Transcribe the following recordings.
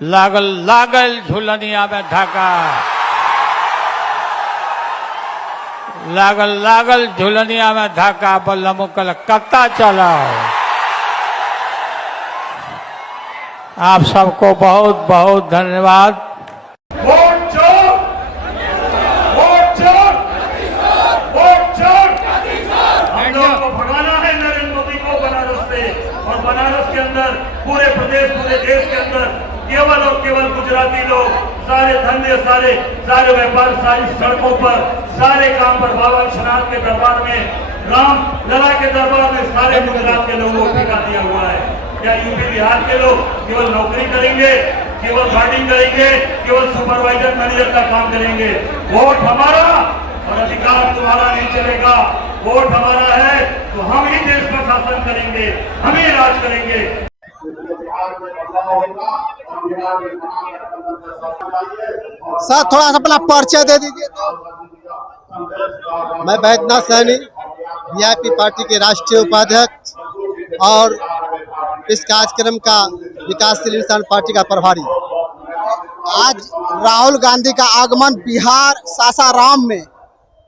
लागल लागल झुलनिया में धक्का, लागल लागल झुलनिया में धक्का, बल्लम कलकत्ता चलाओ। आप सबको बहुत बहुत धन्यवाद। बनारस के अंदर, पूरे प्रदेश, पूरे देश के अंदर केवल और केवल गुजराती लोग, सारे धंधे, सारे व्यापार, सारी सड़कों पर, सारे काम पर, बाबा विश्वनाथ के दरबार में, राम लला के दरबार में सारे गुजरात के लोगों को टिका दिया हुआ है। क्या यूपी बिहार के लोग केवल नौकरी करेंगे, केवल गार्डिंग करेंगे, केवल सुपरवाइजर मैनेजर का काम करेंगे? वोट हमारा और अधिकार तुम्हारा नहीं चलेगा। वोट हमारा है तो हम ही देश पर शासन करेंगे, हम ही राज करेंगे। सर थोड़ा सा अपना परिचय दे दीजिए। तो मैं बैद्यनाथ सैनी, वीआईपी पार्टी के राष्ट्रीय उपाध्यक्ष और इस कार्यक्रम का विकासशील इंसान पार्टी का प्रभारी। आज राहुल गांधी का आगमन बिहार सासाराम में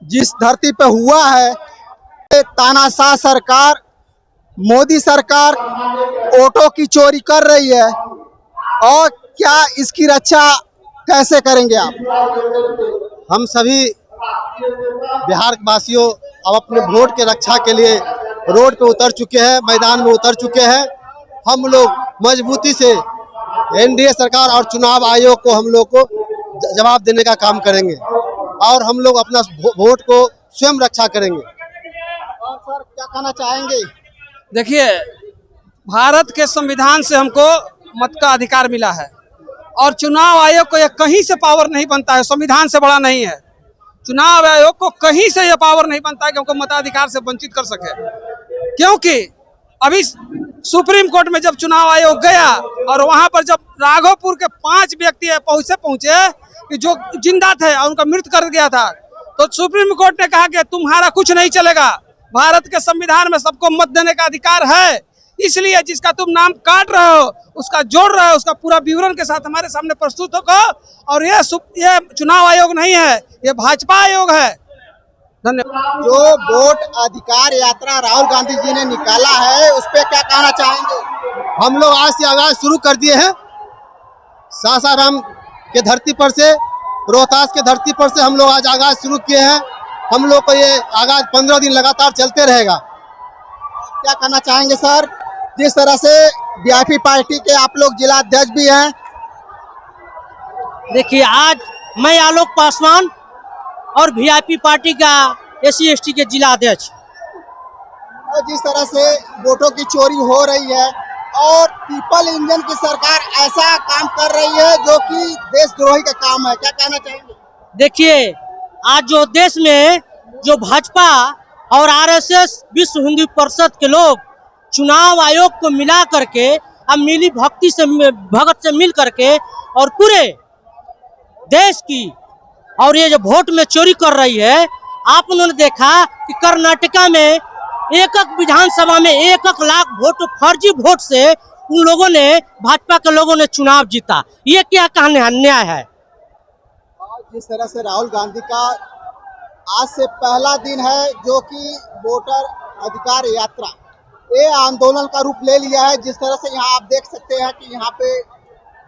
जिस धरती पे हुआ है, तानाशाह सरकार, मोदी सरकार ऑटो की चोरी कर रही है, और क्या इसकी रक्षा कैसे करेंगे आप? हम सभी बिहार वासियों अब अपने वोट के रक्षा के लिए रोड पे उतर चुके हैं, मैदान में उतर चुके हैं। हम लोग मजबूती से एनडीए सरकार और चुनाव आयोग को हम लोग को जवाब देने का काम करेंगे, और हम लोग अपना वोट को स्वयं रक्षा करेंगे। और सर क्या कहना चाहेंगे? देखिए, भारत के संविधान से हमको मत का अधिकार मिला है, और चुनाव आयोग को यह कहीं से पावर नहीं बनता है, संविधान से बड़ा नहीं है। चुनाव आयोग को कहीं से यह पावर नहीं बनता है कि हमको मताधिकार से वंचित कर सके, क्योंकि अभी सुप्रीम कोर्ट में जब चुनाव आयोग गया और वहां पर जब राघोपुर के 5 व्यक्ति पहुंचे कि जो जिंदा थे और उनका मृत्यु कर गया था, तो सुप्रीम कोर्ट ने कहा कि तुम्हारा कुछ नहीं चलेगा, भारत के संविधान में सबको मत देने का अधिकार है, इसलिए जिसका तुम नाम काट रहे हो उसका जोड़ रहे हो, उसका पूरा विवरण के साथ हमारे सामने प्रस्तुत होगा। और ये चुनाव आयोग नहीं है, ये भाजपा आयोग है। धन्यवाद। जो वोट अधिकार यात्रा राहुल गांधी जी ने निकाला है, उस पर क्या कहना चाहेंगे? हम लोग आज से आगाज शुरू कर दिए हैं। सासाराम के धरती पर से, रोहतास के धरती पर से हम लोग आज आगाज शुरू किए हैं। हम लोग को ये आगाज 15 दिन लगातार चलते रहेगा। क्या कहना चाहेंगे सर? जिस तरह से वीआईपी पार्टी के आप लोग जिला अध्यक्ष भी हैं। देखिए, आज मैं आलोक पासवान और वीआईपी पार्टी का SC/ST के जिला अध्यक्ष। और जिस तरह से वोटों की चोरी हो रही है और ट्रिपल इंजन की सरकार ऐसा काम कर रही है जो कि देशद्रोही का काम है, क्या कहना चाहेंगे? देखिए, आज जो देश में जो भाजपा और RSS विश्व हिंदू परिषद के लोग चुनाव आयोग को मिला करके, अब मिली भगत से मिल करके और पूरे देश की और ये जो वोट में चोरी कर रही है। आप उन्होंने देखा कि कर्नाटका में एक विधानसभा में 1 लाख वोट फर्जी वोट से उन लोगों ने, भाजपा के लोगों ने चुनाव जीता। ये क्या कहने अन्याय है? जिस तरह से राहुल गांधी का आज से पहला दिन है जो कि वोटर अधिकार यात्रा, ये आंदोलन का रूप ले लिया है। जिस तरह से यहाँ आप देख सकते हैं कि यहाँ पे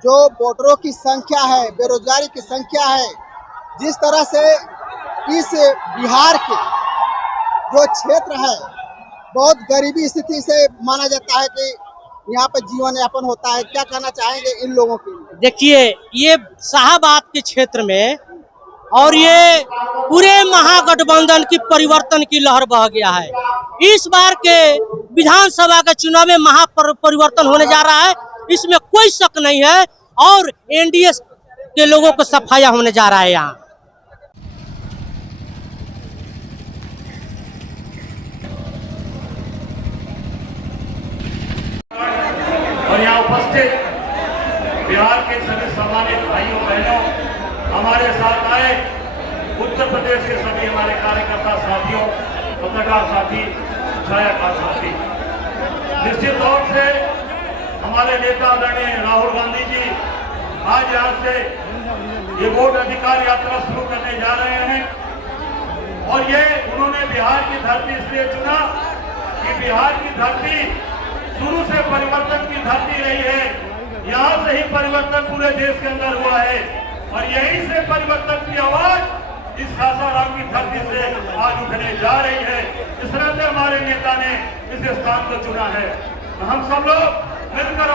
जो वोटरों की संख्या है, बेरोजगारी की संख्या है, जिस तरह से इस बिहार के जो क्षेत्र है बहुत गरीबी स्थिति से माना जाता है कि यहाँ पे जीवन यापन होता है, क्या कहना चाहेंगे इन लोगों के लिए? देखिए, ये शाहबाद के क्षेत्र में और ये पूरे महागठबंधन की परिवर्तन की लहर बह गया है। इस बार के विधानसभा के चुनाव में महापरिवर्तन होने जा रहा है, इसमें कोई शक नहीं है, और एनडीए के लोगों को सफाया होने जा रहा है। यहाँ और यहाँ उपस्थित बिहार के सभी सम्मानित भाइयों बहनों, हमारे साथ आए उत्तर प्रदेश के सभी हमारे कार्यकर्ता साथियों, पत्रकार साथी, छायाकार साथी, निश्चित तौर से हमारे नेता आदरणीय राहुल गांधी जी आज यहाँ से ये वोट अधिकार यात्रा शुरू करने जा रहे हैं। और ये उन्होंने बिहार की धरती इसलिए चुना कि बिहार की धरती शुरू से परिवर्तन की धरती रही है। यहाँ से ही परिवर्तन पूरे देश के अंदर हुआ है और यहीं से परिवर्तन की आवाज इस सासाराम की धरती से आज उठने जा रही है। इस तरह से हमारे नेता ने इस स्थान को चुना है। हम सब लोग मिलकर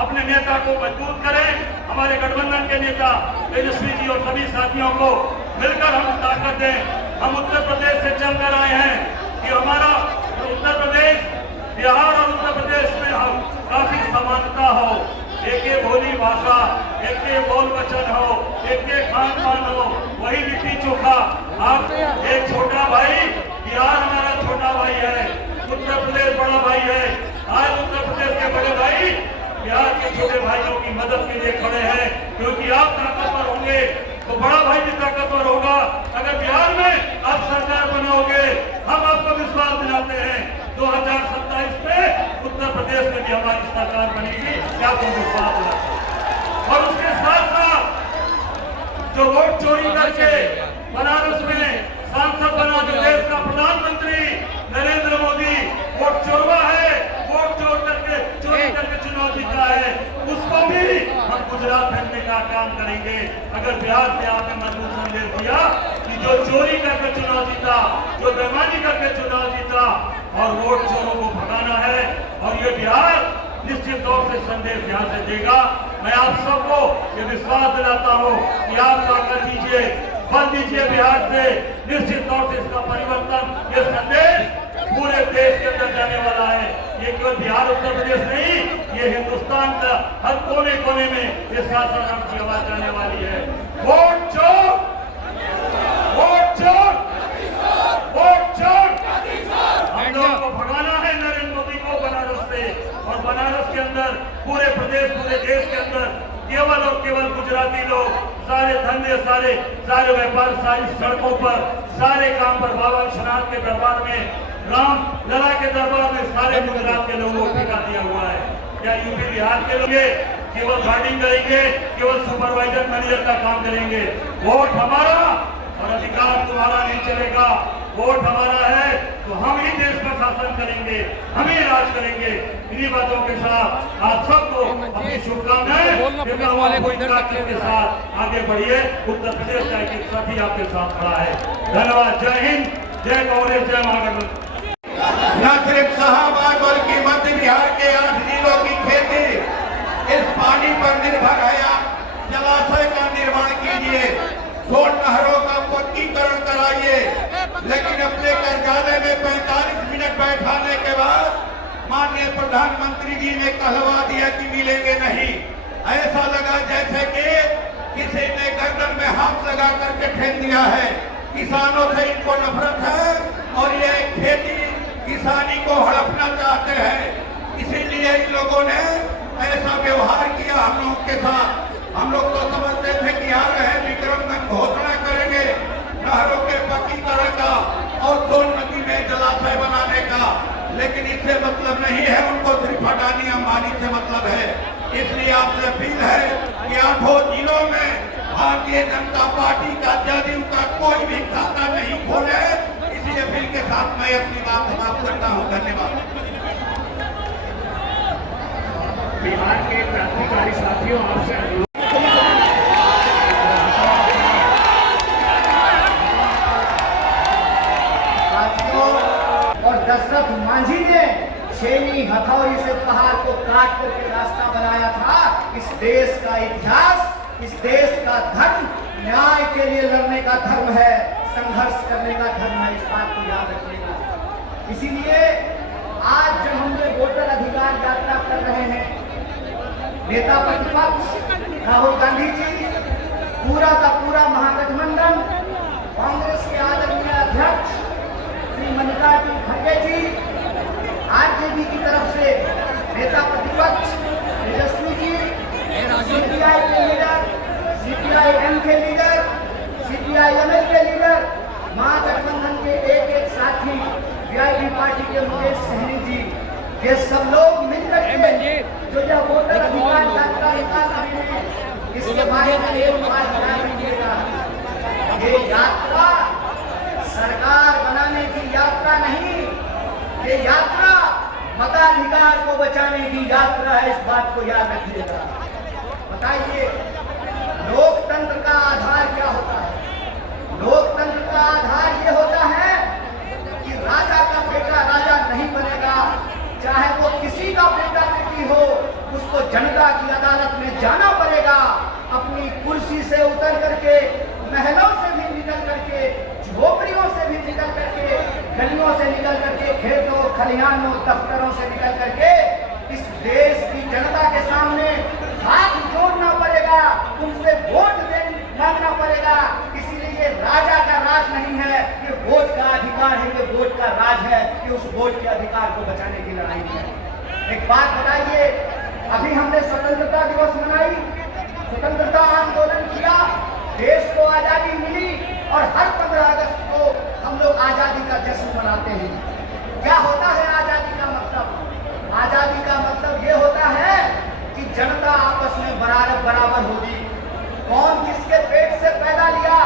अपने नेता को मजबूत करें। हमारे गठबंधन के नेता तेजस्वी जी और सभी साथियों को मिलकर हम ताकत दें। हम उत्तर प्रदेश से चलकर आए हैं कि हमारा उत्तर प्रदेश, बिहार और उत्तर प्रदेश में हम काफी समानता हो, एक बोली भाषा, एक बोल वचन हो, एक खान पान हो, वही लिट्टी चोखा। आप एक छोटा भाई, बिहार हमारा छोटा भाई है, उत्तर प्रदेश बड़ा भाई है। आज उत्तर प्रदेश के बड़े भाई बिहार के छोटे भाइयों की मदद के लिए खड़े हैं, क्योंकि आप ताकतवर होंगे तो बड़ा भाई भी ताकतवर होगा। अगर बिहार में आप सरकार बनाओगे, हम आपको विश्वास दिलाते हैं 2027 में उत्तर प्रदेश में भी हमारी सरकार बनेगी, आपको विश्वास दिलाते हैं। और उसके साथ साथ जो वोट चोरी करके बनारस में सांसद बना, जो देश का प्रधानमंत्री नरेंद्र मोदी वोट चोरवा है, वोट चोरी करके चुनाव जीता है, उसको भी हम गुजरात भेजने का काम करेंगे। अगर बिहार से आपने मजबूत संदेश दिया कि जो चोरी करके चुनाव जीता, जो बेईमानी करके चुनाव जीता और वोट चोरों को भगाना है, और ये बिहार निश्चित तौर से संदेश यहाँ से देगा। मैं आप सबको ये विश्वास दिलाता हूँ कि आप ताकत दीजिए, बल दीजिए बिहार से। निश्चित तौर से इसका परिवर्तन, ये संदेश पूरे देश के अंदर जाने वाला है। ये केवल बिहार उत्तर प्रदेश नहीं, ये हिंदुस्तान का हर कोने कोने में ये सासाराम की आवाज जाने वाली है। वोट चोर, वोट चोर, वोट चोर। हम लोगों को भगाना है नरेंद्र मोदी को बनारस से, और बनारस के अंदर पूरे प्रदेश, पूरे देश के अंदर केवल और केवल गुजराती लोग, सारे धंधे, सारे व्यापार, सारी सड़कों पर, सारे काम पर, बाबा विश्वनाथ के दरबार में, राम लला के दरबार में सारे गुजरात के लोगों को टिका दिया हुआ है। क्या यूपी बिहार के लोग केवल गार्डिंग करेंगे, केवल सुपरवाइजर मैनेजर का काम करेंगे? वोट हमारा और अधिकार तुम्हारा नहीं चलेगा। वोट हमारा है तो हम ही देश का शासन करेंगे, हम ही राज करेंगे। इन्हीं बातों के साथ आप सबको अपनी शुभकामनाएं के साथ आगे बढ़िए। उत्तर प्रदेश का एक साथी आपके साथ खड़ा है। धन्यवाद। जय हिंद, जय कांग्रेस, जय महागठबंधन। न सिर्फ शाहबाद बल्कि मध्य बिहार के 8 जिलों की खेती इस पानी पर निर्भर है। आप जलाशय का निर्माण कीजिए, 100 नहरों का पक्कीकरण कराइए, लेकिन अपने कार्यालय में 45 मिनट बैठाने के बाद माननीय प्रधानमंत्री जी ने कहलवा दिया कि मिलेंगे नहीं। ऐसा लगा जैसे कि किसी ने गर्दन में हाथ लगा करके ठेल दिया है। किसानों से इनको नफरत है और ये खेती किसानी को हड़पना चाहते हैं, इसीलिए इन लोगों ने ऐसा व्यवहार किया हम लोगों के साथ। हम लोग तो समझते थे कि आ रहे हैं विक्रमगंज घोषणा करेंगे नहरों के पक्कीकरण का और सोन नदी में जलाशय बनाने का, लेकिन इससे मतलब नहीं है। उनको सिर्फ अडानी अंबानी से मतलब है। इसलिए आपसे अपील है कि 8 जिलों में भारतीय जनता पार्टी का, जदयू का कोई भी खाता नहीं खोले। इसी अपील के साथ मैं अपनी बात समाप्त करता हूँ। धन्यवाद। बिहार के क्रांतिकारी साथियों, आपसे और दशरथ मांझी ने छेनी हथौड़ी से पहाड़ को काट करके रास्ता बनाया था। इस देश का इतिहास, इस देश का धर्म न्याय के लिए लड़ने का धर्म है, संघर्ष करने का धर्म है। इस बात को याद रखिएगा। इसीलिए आज जब हम लोग वोटर अधिकार यात्रा कर रहे हैं, नेता प्रतिपक्ष राहुल गांधी जी, पूरा का पूरा महागठबंधन, कांग्रेस के आदरणीय अध्यक्ष श्री मल्लिकार्जुन खड़गे जी, आरजेडी की तरफ से नेता प्रतिपक्ष तेजस्वी जी, सीपीआई के लीडर, सीपीआईएम के लीडर, सीपीआईएमएल के लीडर, महागठबंधन के एक साथी वीआईपी पार्टी के मुकेश सहनी जी, ये सब लोग मिलकर के जो यह वोटर अधिकार यात्रा निकाल रहे हैं, इसके बारे में एक बात ध्यान रखिएगा, ये यात्रा सरकार बनाने की यात्रा नहीं, ये यात्रा मताधिकार को बचाने की यात्रा है। इस बात को याद रखिएगा। बताइए, लोकतंत्र का आधार क्या होता है? लोकतंत्र का आधार ये होता है कि राजा का बेटा राजा नहीं बनेगा, चाहे वो किसी का बेटा बेटी हो, उसको जनता की अदालत में जाना पड़ेगा, अपनी कुर्सी से उतर करके, महलों से भी निकल करके, झोपड़ियों से भी निकल करके, गलियों से निकल करके, खेतों खलिहानों दफ्तरों से निकल करके इस देश की जनता के सामने हाथ जोड़ना पड़ेगा, उनसे वोट मांगना पड़ेगा। इसीलिए राजा का राज नहीं है, ये वोट का अधिकार है, ये वोट का राज है, ये उस वोट के अधिकार को बचाने की लड़ाई है। एक बात बताइए, अभी हमने स्वतंत्रता दिवस मनाई, स्वतंत्रता आंदोलन किया, देश को आजादी मिली और हर 15 अगस्त को हम लोग आजादी का जश्न मनाते हैं। क्या होता है आजादी का मतलब? आजादी का मतलब ये होता है कि जनता आपस में बराबर होगी। कौन किसके पेट से पैदा लिया,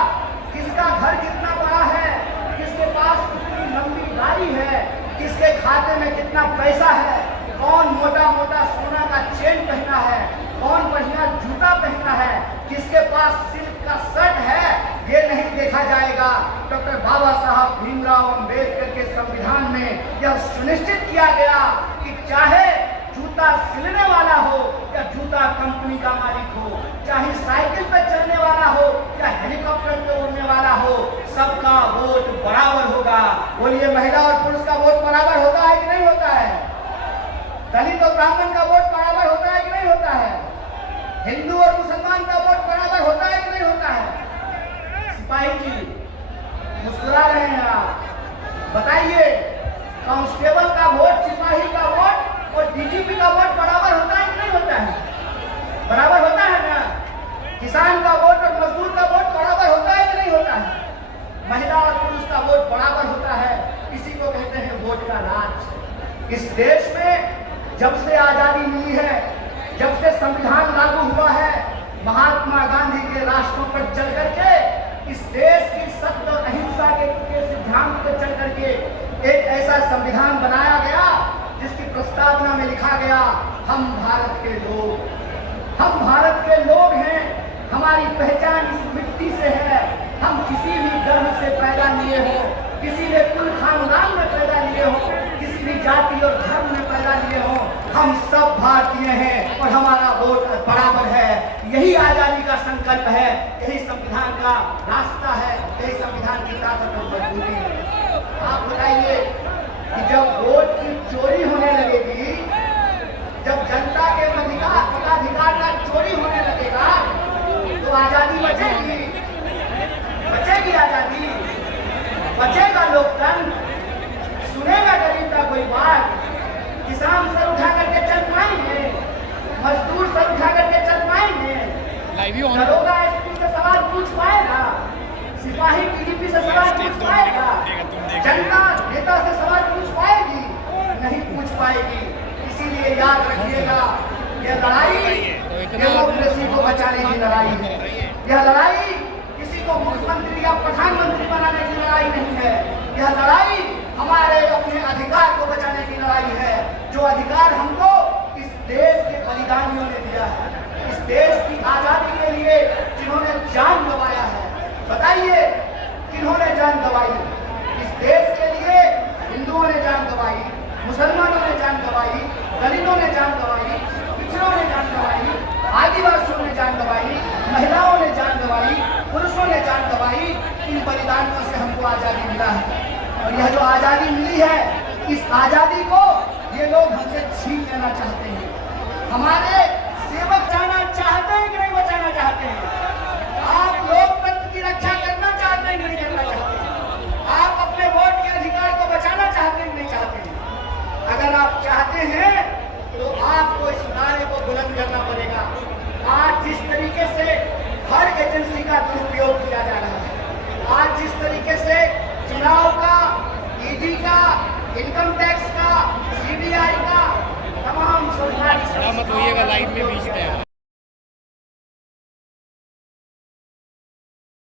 किसका घर कितना बड़ा है, किसके पास कितनी लंबी गाड़ी है, किसके खाते में कितना पैसा है, कौन मोटा मोटा सोना का चेन पहना है, कौन बढ़िया जूता पहना है, किसके पास सिल्क का शर्ट है, ये नहीं देखा जाएगा। डॉक्टर बाबा साहब भीमराव अंबेडकर के संविधान में यह सुनिश्चित किया गया कि चाहे जूता सिलने वाला हो या जूता कंपनी का मालिक हो, चाहे साइकिल पे चलने वाला हो या हेलीकॉप्टर पे उड़ने वाला हो, सबका वोट बराबर होगा। बोलिए, महिला और पुरुष का वोट बराबर होता है कि नहीं होता है? दलित और ब्राह्मण का वोट बराबर होता है कि नहीं होता है? हिंदू और मुसलमान का वोट बराबर होता है कि नहीं होता है? सिपाही जी मुस्कुरा रहे हैं आप, बताइए, कांस्टेबल का वोट, सिपाही का वोट और डीजीपी का वोट बराबर होता है कि नहीं होता है? बराबर होता है ना? किसान का वोट और मजदूर का वोट बराबर होता है कि नहीं होता है? महिला और पुरुष का वोट बराबर होता है। इसी को कहते हैं वोट का राज। इस देश में जब से आजादी मिली है, जब से संविधान लागू हुआ है, महात्मा गांधी के रास्तों पर चल करके, इस देश की सत्य और अहिंसा के सिद्धांत पर चल करके एक ऐसा संविधान बनाया गया जिसकी प्रस्तावना में लिखा गया, हम भारत के लोग, हम भारत के लोग हैं, हमारी पहचान इस मिट्टी से है, हम किसी भी धर्म से पैदा लिए हो, किसी ने कुल खानदान में पैदा लिए हो, किसी भी जाति और धर्म में पैदा लिए हो, हम सब भारतीय हैं और हमारा वोट बराबर है। यही आजादी का संकल्प है, यही संविधान का रास्ता है, यही संविधान की ताकत और मजबूती है। आप बताइए कि जब वोट की चोरी होने लगेगी, जब जनता के मताधिकार का चोरी होने लगेगा, तो आजादी बचेगी? बचेगी आजादी? बचेगा लोकतंत्र? सुनेगा गरीब का कोई बात? किसान सर उठा करके चल पाएंगे? मजदूर सर उठा करके चल पाएंगे? दरोगा एसपी से सवाल पूछ पाएगा? सिपाही डीजीपी से सवाल पूछ पाएगा? जनता नेता से सवाल पूछ पाएगी? नहीं पूछ पाएगी। इसीलिए याद रखिएगा, यह लड़ाई डेमोक्रेसी को बचाने की लड़ाई है। यह लड़ाई किसी को मुख्यमंत्री या प्रधानमंत्री बनाने की लड़ाई नहीं है। यह लड़ाई हमारे अपने अधिकार को बचाने की लड़ाई है, जो अधिकार हमको इस देश के बलिदानियों ने दिया है, इस देश की आजादी के लिए जिन्होंने जान गंवाया है। बताइए, किन्होंने जान गंवाई? इस देश के लिए हिंदुओं ने जान गंवाई, मुसलमानों ने जान गंवाई, दलितों ने जान गंवाई, पिछड़ों ने जान गंवाई, आदिवासियों ने जान गंवाई, महिलाओं ने जान गंवाई, पुरुषों ने जान गंवाई। इन बलिदानों से हमको आजादी मिला है और यह जो आजादी मिली है, इस आजादी को ये लोग हमसे छीन लेना चाहते हैं। हमारे सेवक जाना चाहते हैं कि नहीं बचाना चाहते हैं? आप लोकतंत्र की रक्षा करना चाहते हैं कि नहीं करना चाहते हैं? आप अपने वोट के अधिकार को बचाना चाहते हैं कि नहीं चाहते हैं? अगर आप चाहते हैं तो आपको इस नारे को बुलंद करना पड़ेगा। आज जिस तरीके से हर एजेंसी का दुरुपयोग किया जा रहा है, आज जिस तरीके से चुनाव का, ईडी का, इनकम टैक्स का, सीबीआई का, तमाम सरकारी मत होइएगा लाइट में बीच में